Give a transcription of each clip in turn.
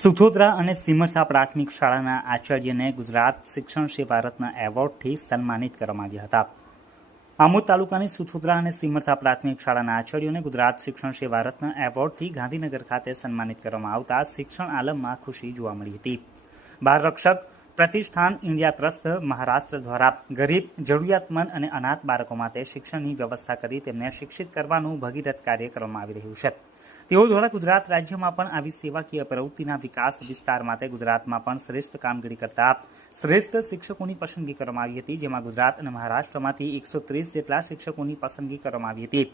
સુથોદરા અને સિમરથા પ્રાથમિક શાળાના આચાર્યને ગુજરાત શિક્ષણ સેવા રત્ન એવોર્ડથી સન્માનિત કરવામાં આવ્યા હતા. આમોદ તાલુકાની સુથોદરા અને સિમરથા પ્રાથમિક શાળાના આચાર્યોને ગુજરાત શિક્ષણ સેવા રત્ન એવોર્ડથી ગાંધીનગર ખાતે સન્માનિત કરવામાં આવતા શિક્ષણ આલમમાં ખુશી જોવા મળી હતી. બાળ રક્ષક, પ્રતિષ્ઠાન ઇન્ડિયા ટ્રસ્ટ, મહારાષ્ટ્ર દ્વારા ગરીબ, જરૂરિયાતમંદ અને અનાથ બાળકો માટે શિક્ષણની વ્યવસ્થા કરી તેમને શિક્ષિત કરવાનું ભગીરથ કાર્ય કરવામાં આવી રહ્યું છે. તેઓ દ્વારા ગુજરાત રાજ્યમાં પણ આવી સેવાકીય પ્રવૃત્તિના વિકાસ વિસ્તાર માટે ગુજરાતમાં પણ શ્રેષ્ઠ કામગીરી કરતા શ્રેષ્ઠ શિક્ષકોની પસંદગી કરવામાં આવી હતી, જેમાં ગુજરાત અને મહારાષ્ટ્રમાંથી એકસો ત્રીસ જેટલા શિક્ષકોની પસંદગી કરવામાં આવી હતી.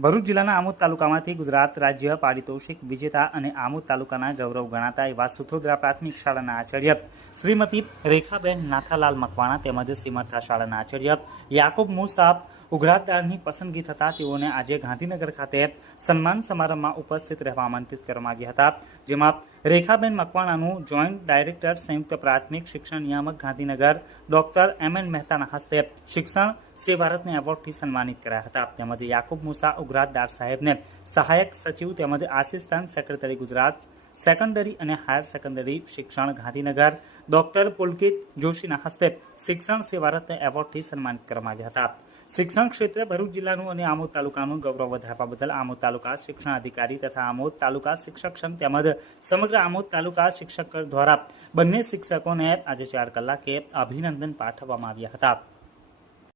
ભરૂચ જિલ્લાના આમોદ તાલુકામાંથી ગુજરાત રાજ્ય પારિતોષિક વિજેતા અને આમોદ તાલુકાના ગૌરવ ગણાતા એવા સુથોદરા પ્રાથમિક શાળાના આચાર્ય શ્રીમતી રેખાબેન નાથાલાલ મકવાણા તેમજ સિમરથા શાળાના આચાર્ય યાકુબ મુસાબ ઉઘરાતદારની પસંદગી થતાં તેઓને આજે ગાંધીનગર ખાતે સન્માન સમારંભમાં ઉપસ્થિત રહેવા આમંત્રિત કરવામાં આવ્યા હતા. જેમાં રેખાબેન મકવાણાનું જોઈન્ટ ડાયરેક્ટર, સંયુક્ત પ્રાથમિક શિક્ષણ નિયામક ગાંધીનગર, ડોક્ટર એમ એન મહેતાના હસ્તે શિક્ષણ સેવારતને એવોર્ડથી સન્માનિત કરાયા હતા. તેમજ યાકુબ મુસા ઉઘરાતદાર સાહેબને સહાયક સચિવ તેમજ આસિસ્ટન્ટ સેક્રેટરી ગુજરાત, સેકન્ડરી અને હાયર સેકન્ડરી શિક્ષણ ગાંધીનગર, ડોક્ટર પુલકિત જોશીના હસ્તે શિક્ષણ સેવારત્ન એવોર્ડથી સન્માનિત કરવામાં આવ્યા હતા. શિક્ષણ ક્ષેત્રે ભરૂચ જિલ્લાનું અને આમોદ તાલુકાનું ગૌરવ વધારવા બદલ આમોદ તાલુકા શિક્ષણ અધિકારી તથા આમોદ તાલુકા શિક્ષક સંઘ તેમજ સમગ્ર આમોદ તાલુકા શિક્ષક દ્વારા બંને શિક્ષકોને આજે ચાર કલાકે અભિનંદન પાઠવવામાં આવ્યા હતા.